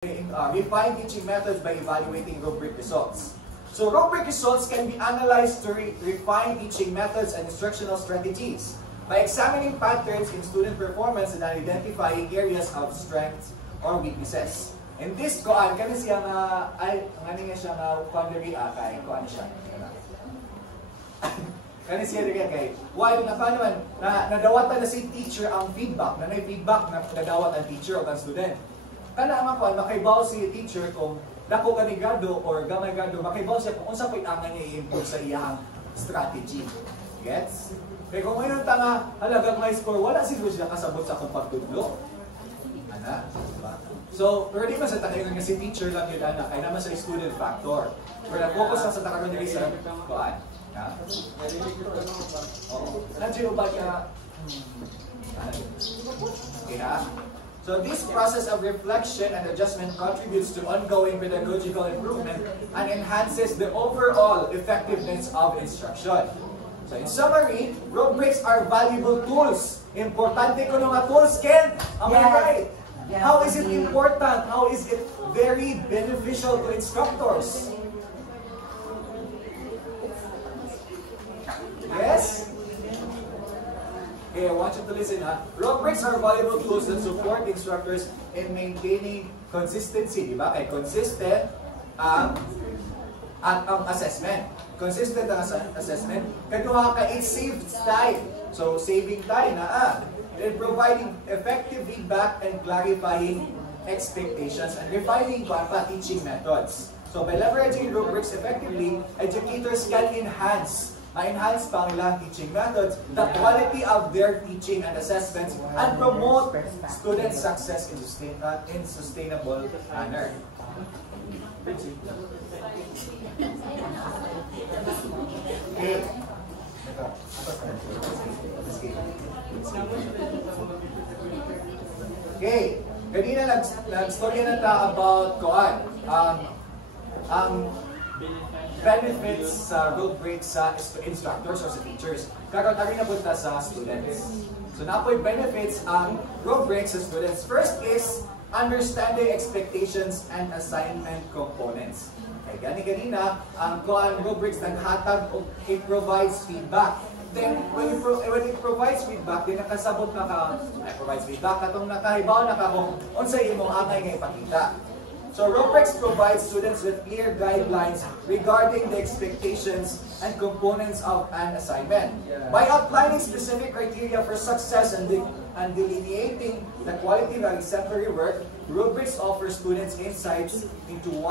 refine teaching methods by evaluating rubric results. So rubric results can be analyzed to refine teaching methods and instructional strategies by examining patterns in student performance and identifying areas of strengths or weaknesses. In this koan, kani siya nga, siya nga, kani siya. Kani siya rin kay, while nadawatan na si teacher ang feedback, na may feedback na nadawat ang teacher o ang student. Kana nga po, makaibaw si teacher kung dako ganigado or gamay-gado, makaibaw siya kung unsa pa'y angan niya i-improve sa iyang strategy. Gets? Kaya kung ngayon tanga halagang high score, wala siguro siya kasabot sa akong pagtudlo. Ana? Diba? So, pero di man sa takayon nga si teacher lang yun, anak, ay naman sa student factor. Pero na-focus lang sa takayon niya sa kuan. Ha? Oo. Nandiyo ba ka? Okay na? So this process of reflection and adjustment contributes to ongoing pedagogical improvement and enhances the overall effectiveness of instruction. So in summary, rubrics are valuable tools. Importante ko nga tools, Ken. Am I right? Yeah. How is it important? How is it very beneficial to instructors? Yes? Okay, I want you to listen, ha? Rubrics are valuable tools that support instructors in maintaining consistency, di ba? Okay, consistent ang assessment. Consistent ang assessment. Kaduha ka, it saves time. So, saving time na, and providing effective feedback and clarifying expectations and refining teaching methods. So, by leveraging rubrics effectively, educators can enhance pa ang ilang teaching methods, the quality of their teaching and assessments, and promote student success in sustainable manner. Okay. Okay. Kanina nag-story na ta about koan. Ang benefits sa rubrics sa instructors or sa teachers. Karon ari na punta sa students. So napoy benefits ang rubrics sa students. First is understanding expectations and assignment components. Kaya ganina ang rubrics naghatag o it provides feedback. Then when it provides feedback, din nakasabot provides feedback katong nakahibaw kung unsay imong angay nga ipakita. So rubrics provide students with clear guidelines regarding the expectations and components of an assignment. By outlining specific criteria for success and delineating the quality of exemplary work, rubrics offer students insights into what